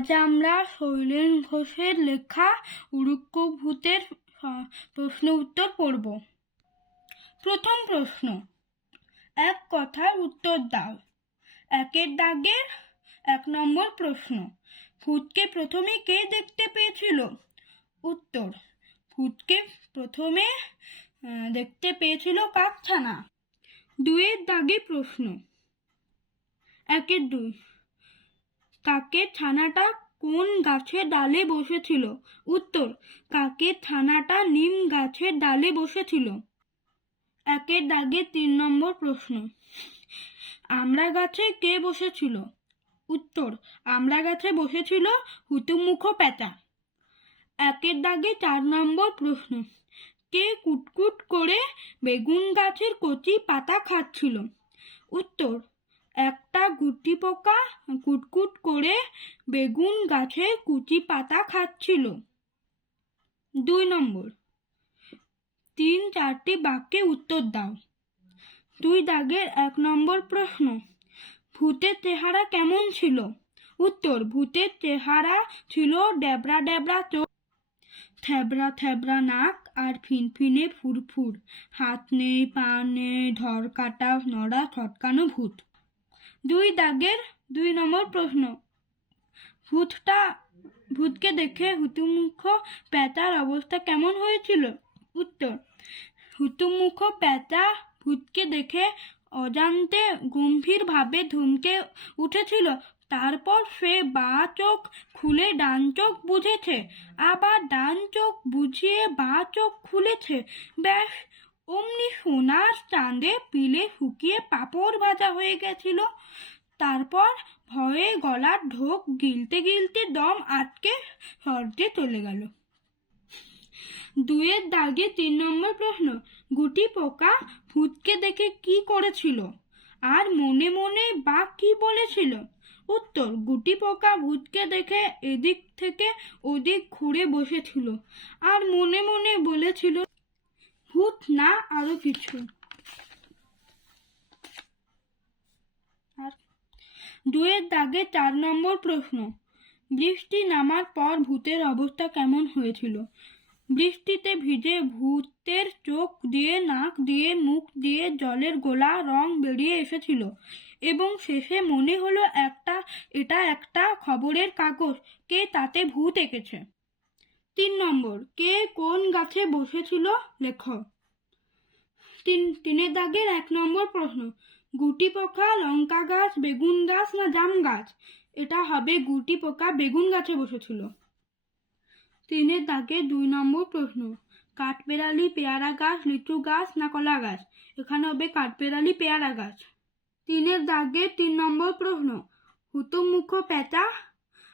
আজ আমরা শৈলেন ঘোষের লেখা উড়ুক্ক ভূতের প্রশ্ন উত্তর পড়ব। প্রথম প্রশ্ন, এক কথার উত্তর দাও। একের দাগের 1 নম্বর প্রশ্ন, ভূতকে প্রথমে কে দেখতে পেয়েছিল? উত্তর, ভূতকে প্রথমে দেখতে পেয়েছিল কাকছানা। 2-এর দাগে প্রশ্ন, 1-2, কাকের ছানাটা কোন গাছের ডালে বসেছিল? উত্তর, কাকের ছানাটা নিম গাছের ডালে বসেছিল। 1-এর দাগে 3 নম্বর প্রশ্ন, আমড়া গাছে কে বসেছিল? উত্তর, আমড়া গাছে বসেছিল হুতুমুখ পেঁচা। 1-এর দাগে 4 নম্বর প্রশ্ন, কে কুটকুট করে বেগুন গাছের কচি পাতা খাচ্ছিল? উত্তর, একটা গুটি পোকা কুটকুট করে বেগুন গাছের কচি পাতা খাচ্ছিল। 2 নম্বর, 3-4টি বাক্যে উত্তর দাও। 2 দাগের 1 নম্বর প্রশ্ন, ভূতের চেহারা কেমন ছিল? উত্তর, ভূতের চেহারা ছিল ডেবরা ডেবরা চোখ, থেবড়া থেবড়া নাক আর ফিনফিনে ফুরফুর, হাত নেই পা নেই, ধর কাটা নড়া ছটকানো ভূত। 2 দাগের 2 নম্বর প্রশ্ন, ভূতকে দেখে হুতুমুখ পেঁচার অবস্থা কেমন হয়েছিল? উত্তর, হুতুমুখ পেঁচা ভূতকে দেখে অজান্তে গম্ভীরভাবে ধমকে উঠেছিল। তারপর সে বাঁ চোখ খুলে ডান চোখ বুঝেছে, আবার ডান চোখ বুঝিয়ে বাঁ চোখ খুলেছে। ব্যাস, অমনি সোনার চাঁদে পিলে শুকিয়ে পাঁপড় ভাজা হয়ে গেছিল। তারপর ভয়ে গলার ঢোক গিলতে গিলতে দম আটকে স্বর্গে চলে গেল। 2-এর দাগে 3 নম্বর প্রশ্ন, গুটি পোকা ভূতকে দেখে কি করেছিল আর মনে মনে বা কি বলেছিল? উত্তর, গুটি পোকা ভূতকে দেখে এদিক থেকে ওদিক ঘুরে বসেছিল আর মনে মনে বলেছিল ভূত না আরো কিছু। 2-এর দাগে 4 নম্বর প্রশ্ন, বৃষ্টি নামার পর ভূতের অবস্থা কেমন হয়েছিল? বৃষ্টিতে ভিজে ভূতের চোখ দিয়ে, নাক দিয়ে, মুখ দিয়ে জলের গোলা রং বেরিয়ে এসেছিল এবং শেষে মনে হলো এটা একটা খবরের কাগজ, কে তাতে ভূত এঁকেছে। 3 নম্বর, কে কোন গাছে বসেছিল? লেখ। 3-এর দাগের 1 নম্বর প্রশ্ন, গুটি পোকা লঙ্কা গাছ, বেগুন গাছ না জাম গাছ? এটা হবে গুটি পোকা বেগুন গাছে বসেছিল। 3-এর দাগে 2 নম্বর প্রশ্ন, কাঠবেড়ালি পেয়ারা গাছ, লিচু গাছ না কলা গাছ? এখানে হবে কাঠবেড়ালি পেয়ারা গাছ। 3-এর দাগে 3 নম্বর প্রশ্ন, হুতুমুখ পেঁচা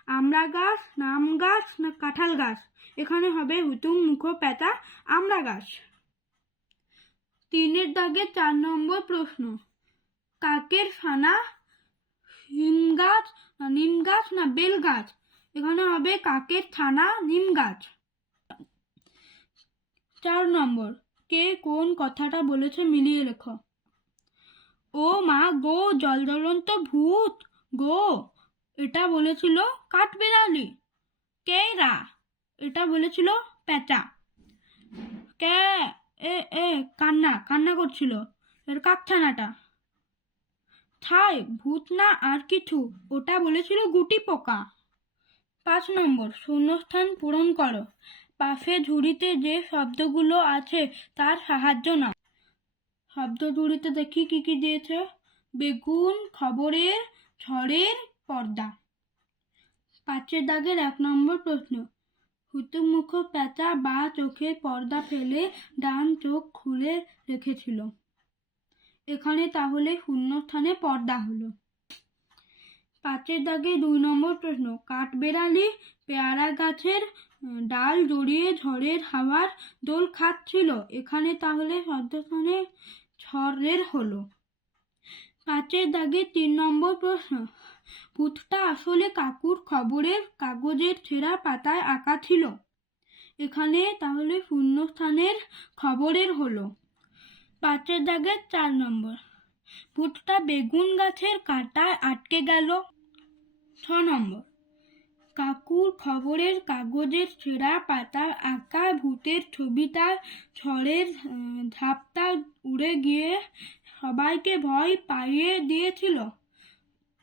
আমড়া গাছ, আম গাছ না কাঁঠাল গাছ? এখানে হবে হুতুমুখ পেঁচা আমড়া গাছ। 3-এর দাগে 4 নম্বর প্রশ্ন, কাকের ছানা নিম গাছ না বেল গাছ? এখানে হবে কাকের ছানা নিম গাছ। 4 নম্বর, কে কোন কথাটা বলেছে মিলিয়ে লেখো। ও মা গো, জল জ্বলন্ত ভূত গো, এটা বলেছিল কাঠবেড়ালি। কেরা? এটা বলেছিল পেঁচা। কে এ কান্না করছিল এর কাকছানাটা। ছাই ভূত না আর কিছু, ওটা বলেছিল গুটি পোকা। 5 নম্বর, শূন্যস্থান পূরণ করো। পাশে ঝুড়িতে যে শব্দগুলো আছে তার সাহায্য নাও। শব্দ ঝুড়িতে দেখি কি কি দিয়েছে। বেগুন, খবরের, ঝড়ের, পর্দা। 5-এর দাগের 1 নম্বর প্রশ্ন, হুতুমুখ পেঁচা বা চোখের পর্দা ফেলে ডান চোখ খুলে রেখেছিল। এখানে তাহলে শূন্যস্থানে পর্দা হলো। 5-এর দাগে 2 নম্বর প্রশ্ন, কাঠবেড়ালি পেয়ারা গাছের ডাল জড়িয়ে ঝড়ের হাওয়ার দোল খাচ্ছিল। এখানে তাহলে শব্দস্থানে ঝড়ের হলো। 5-এর দাগে 3 নম্বর প্রশ্ন, ভূতটা আসলে কাকুর খবরের কাগজের ছেঁড়া পাতায় আঁকা ছিল। এখানে তাহলে শূন্যস্থানের খবরের হলো। 5-এর দাগের 4 নম্বর, ভূতটা বেগুন গাছের কাঁটায় আটকে গেল। 6 নম্বর, খবরের কাগজের ছেঁড়া পাতার আঁকা ভূতের ছবিটা ঝড়ের ঝাপটা উড়ে গিয়ে সবাইকে ভয় পাইয়ে দিয়েছিল।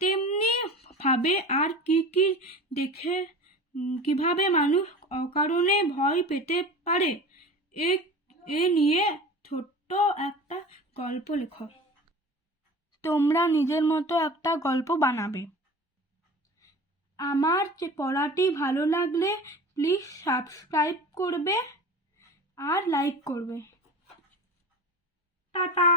তেমনি ভাবে আর কি কি দেখে কিভাবে মানুষ অকারণে ভয় পেতে পারে এ নিয়ে ছোট্ট একটা গল্প লেখো। তোমরা নিজের মতো একটা গল্প বানাবে। আমার পড়াটি ভালো লাগলে প্লিজ সাবস্ক্রাইব করবে আর লাইক করবে। টাটা।